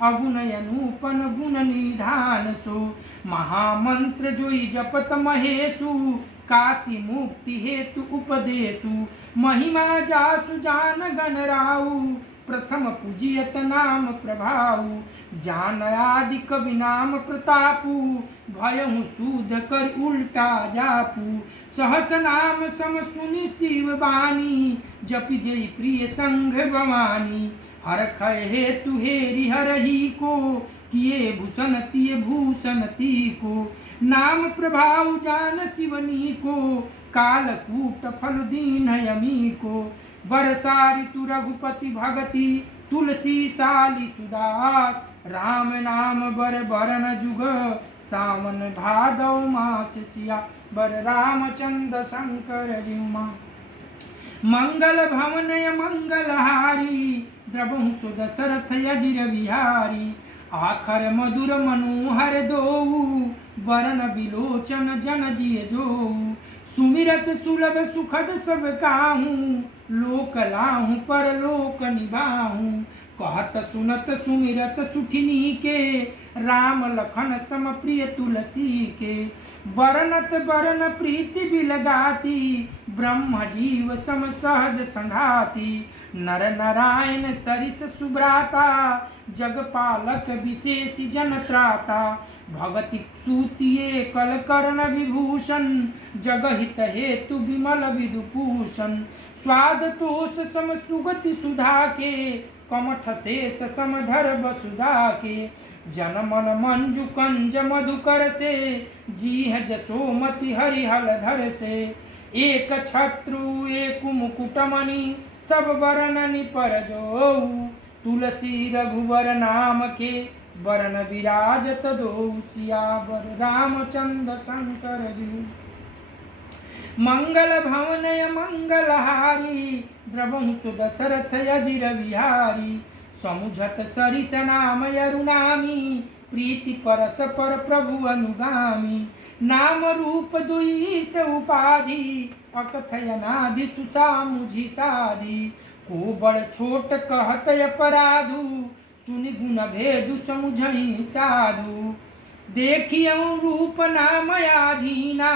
अगुण अनूपन गुण निधान सो। महामंत्र जोई जपत महेशु, काशी मुक्ति हेतु उपदेशु। महिमा जासु जान गण राउ, प्रथम पूजियत नाम प्रभाऊ। जान आदि कवि नाम प्रतापु, भयहु सूद कर उल्टा जापू। सहस नाम सम सुनि शिव बानी, जपि जय प्रिय संघ भवानी। हर खय हेतु हेरि हरहि को, किए भूषण तिय भूषण ती को। नाम प्रभाव जान शिवनी को, कालकूट फल दीन यमी को। बरसा ऋतु रघुपति भगति, तुलसी साली सुदास। राम नाम बर बरन जुग, सावन भादौ मास सिया। बर रामचंद्र शंकर जिउमा मंगल भवनय मंगलहारी, द्रवहु सुदशरथ अजिर बिहारी। आखर मधुर मनोहर दोऊ, बरन बिलोचन जन जिय जोऊ। सुमिरत सुलभ सुखद सब काहू, लोक लाहू पर लोक निभाहू। कहत सुनत सुमिरत सुठिनी के, राम लखन सम प्रिय तुलसी के। बरनत बरन प्रीति बिलगाती, ब्रह्म जीव सम सहज संघाती। नर नारायण सरिस सुब्राता, जगपालक विशेष जन त्राता। भगति सूतिये कल कर्ण विभूषण, जगहित हेतु विमल विदुभूषण। स्वाद तोष सम सुगति सुधा के, कमठ शेष समधर वसुधा के। जन मन मंजु कंज मधुकर से, जीह जसोमति हरिहल धर से। एक छत्रु एक मुकुटमणि, सब बरन पर जोऊ। तुलसी रघुवर नाम के, बरन विराजत दो सियावर। रामचंद्र शंकर जी। मंगल भवनय मंगलहारी द्रवंसु दशरथ अजिर विहारी समुझत सरिस नाम यरुनामी प्रीति परस पर प्रभु अनुगामी नाम रूप दुईस उपाधि अकथयनादि सुसामुझि साधि को बड़ छोट कहत अपराधु सुनि गुण भेदु समुझहि साधु देखियऊ रूप नाम आधीना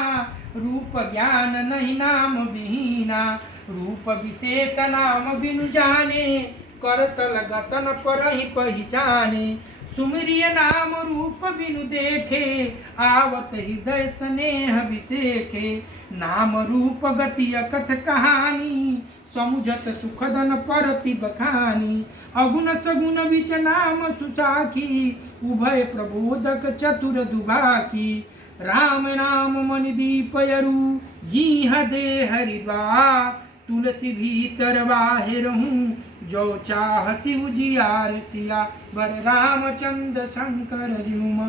रूप ज्ञान नहीं नाम विहीना रूप विशेष नाम बिनु जाने करतल गतन पर ही पहचाने सुमिरिय नाम रूप बिनु देखे आवत हृदय स्नेह विसेखे नाम रूप गति अकथ कहानी समुझत सुखदन परति बखानी अगुण सगुण विच नाम सुसाखी उभय प्रबोधक चतुर दुभाखी राम नाम मनि दीपयरु जीह दे हरिद्वार तुलसी भीतर बाहिर हूँ जो चाह शिव जियार सिया बर रामचंद्र शंकर जुमा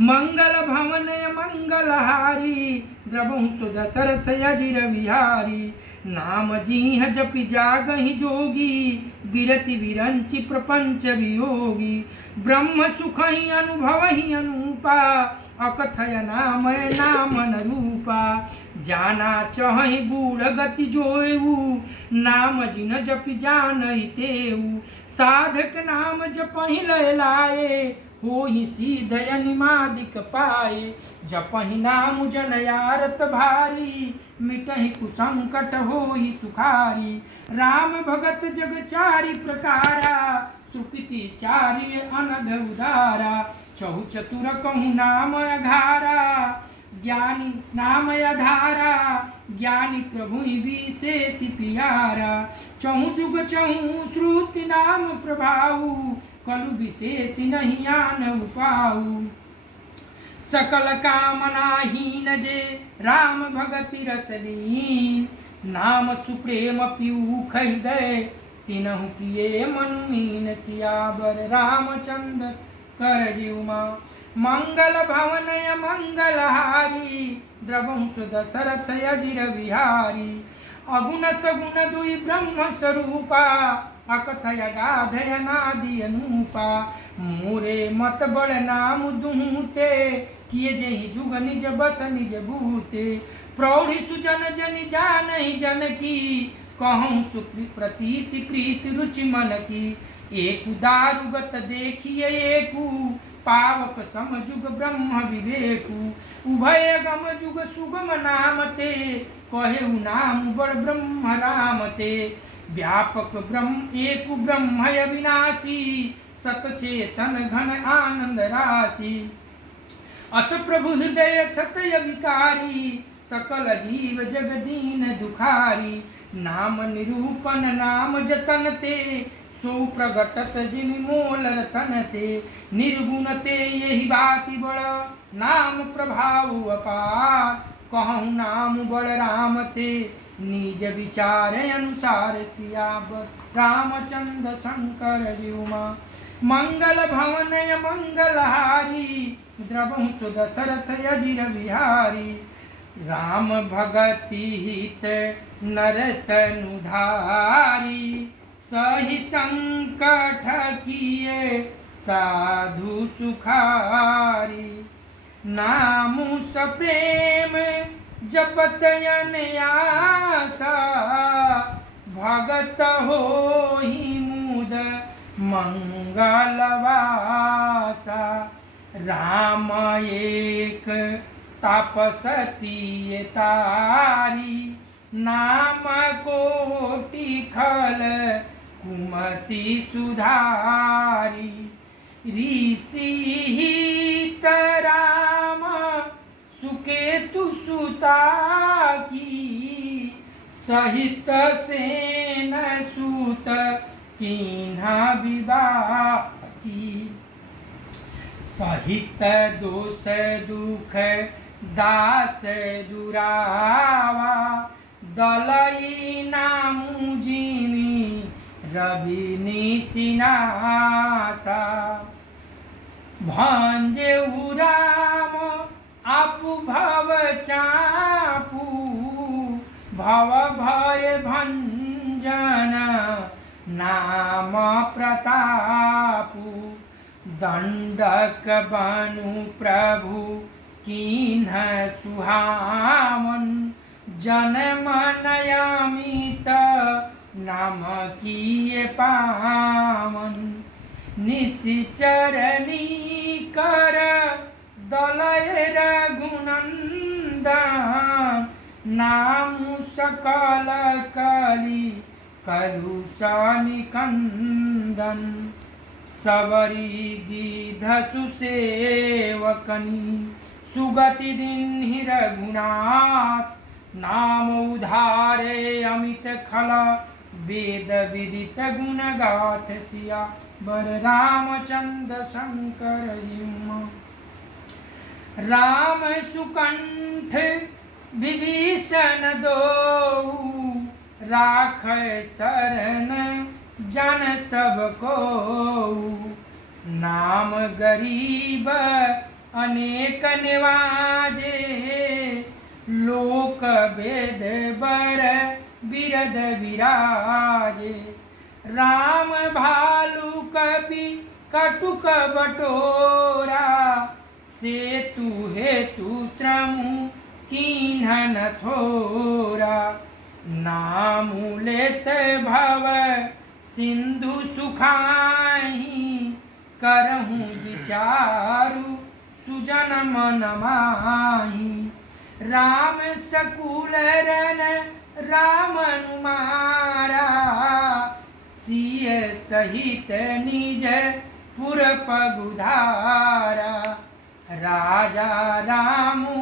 मंगल भवनय मंगलहारी द्रवंसु दशरथ अजिर विहारी नाम जीह जपि जागहि जोगी बिरति विरंचि प्रपंच वियोगी ब्रह्म सुखहि अनुभवहि अनूपा अकथय नामय नाम नरूपा जाना चहहि गूढ़ गति जोयु नाम जिन जपि जानहि तेऊ साधक नाम जपहि लय लाए होहि सीध अनिमादिक पाए जपहि नाम जन यारत भारी मिटहि कुसंकट होहि सुखारी राम भगत जग चारि प्रकारा सुकृति चारि अनघ उदारा चहु चतुर कहु नाम अघारा ज्ञानी नाम अधारा ज्ञानी प्रभु विशेष प्यारा चहु जुग चहु श्रुति नाम प्रभाऊ कलु विशेष नहीं आन उपाऊ सकल कामनाहीन जे राम भगति रसलीन नाम सुप्रेम पीयूख हृदय तिनहु किए मनुमीन सियावर रामचंद्र कर जीवमा मंगल भवनय मंगलहारी द्रवंसु दशरथ अजिर विहारी अगुण सगुण दुई ब्रह्म स्वरूपा अकथय गाधय नादि अनूपा मोरे मत बड़ नाम दुहूते किए जेहि जुग निज बस निज भूते प्रौढ़ि सुजन जनि जानहि जन की कहूँ सुप्रतीति प्रीति रुचि मन की एक दारुगत देखिए एकू पावक समजुग ब्रह्म विवेकु उभय गम जुग सुगम नाम ते कहेउ नाम बड़ ब्रह्म राम ते व्यापक ब्रह्म एक ब्रह्म अविनाशी सतचेतन घन आनंद राशि अस प्रभु हृदय क्षतय विकारी सकल जीव जगदीन दुखारी नाम निरूपण नाम जतन ते सो प्रगटत जिमि मोल रतन ते निर्गुण ते यही बाति बड़ नाम प्रभाव अपार कहूँ नाम बड़ राम ते निज विचार अनुसार सियावर रामचंद्र शंकर जीवमा मंगल भवनय मंगलहारी द्रवंसु दशरथ अजिर विहारी राम भगति हित नरतनुधारी सही संकट किए साधु सुखारी नामु सप्रेम जपत अनयासा भगत होहि मुद मंगलवासा राम एक तापसती तारी नाम कोटि खल कुमति सुधारी ऋषि हित राम सुकेतु सुता की सहित सेन सुत कीन्हा विवाह की सहित दोष दुख दास दुरावा दलई नामु जिमी रवि निसिनासा भंजे राम आपु भव चापू भव भय भंजन नाम प्रतापु दंडक बनु प्रभु कीन्ह सुहावन जन मन अमित नाम किए पावन निश्चरणी कर दलय रघुनंदन नाम सकल कली कलुषा निकंदन सबरी गिध सुसेवकनी सुगति दिन रघुनाथ नाम उधारे अमित खला वेद विदित गुण गाथ सिया बर रामचंद्र शंकर जिम्मा राम सुकंठ विभीषण दो राख शरण जन सब को नाम गरीब अनेक निवाजे लोक वेद बर बिरद विराजे राम भालु कपि कटुक बटोरा सेतु हेतु श्रम कीन्हन थोरा नामु लेत भव सिंधु सुखाही करहूँ विचारु सुजन मन माही राम सकुल रन राम अनुमारा सिय सहित निज पुर पगुधारा राजा रामु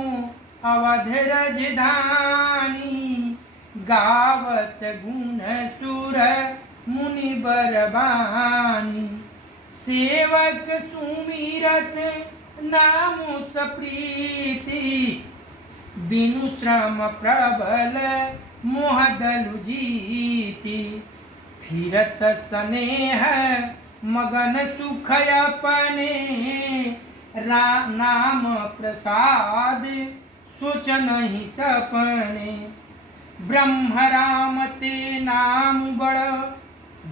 अवध रजधानी गावत गुण सुर मुनि बरबानी सेवक सुमिरत नामु सप्रीति बिनु श्रम प्रबल मोहदलु जीति फिरत स्नेह मगन सुख अपने नाम प्रसाद सोच नहीं सपने ब्रह्म राम ते नाम बड़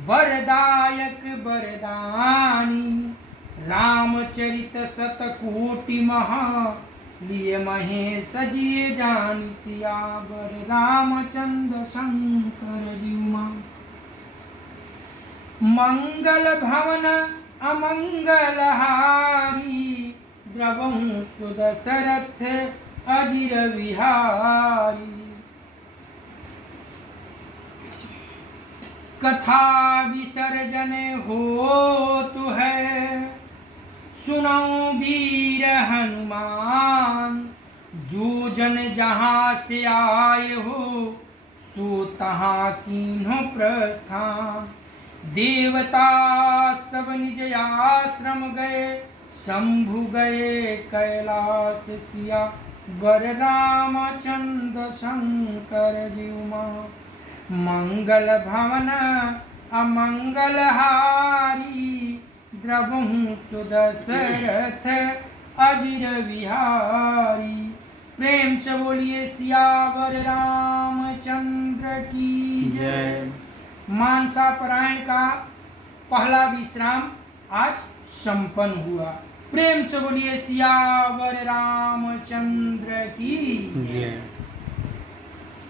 वरदायक वरदानी रामचरित शतकोटि महा लिए महेश जिए जान सियावर रामचंद्र शंकर जीवा मंगल भवन अमंगल हारी द्रवहु सुदशरथ अजिर विहारी कथा विसर्जन होतु है सुनो वीर हनुमान जो जन जहाँ से आए हो सो तहाँ कीन्हो प्रस्थान देवता सब निज आश्रम गए शंभु गए कैलाश सिया वर रामचंद्र शंकर जीवा मंगल भवन अमंगल हारी द्रवहु सुदशरथ अजिर विहारी प्रेम से बोलिए सियावर रामचंद्र की जय। मानसा पारायण का पहला विश्राम आज संपन्न हुआ। प्रेम से बोलिए सियावर रामचंद्र की जय।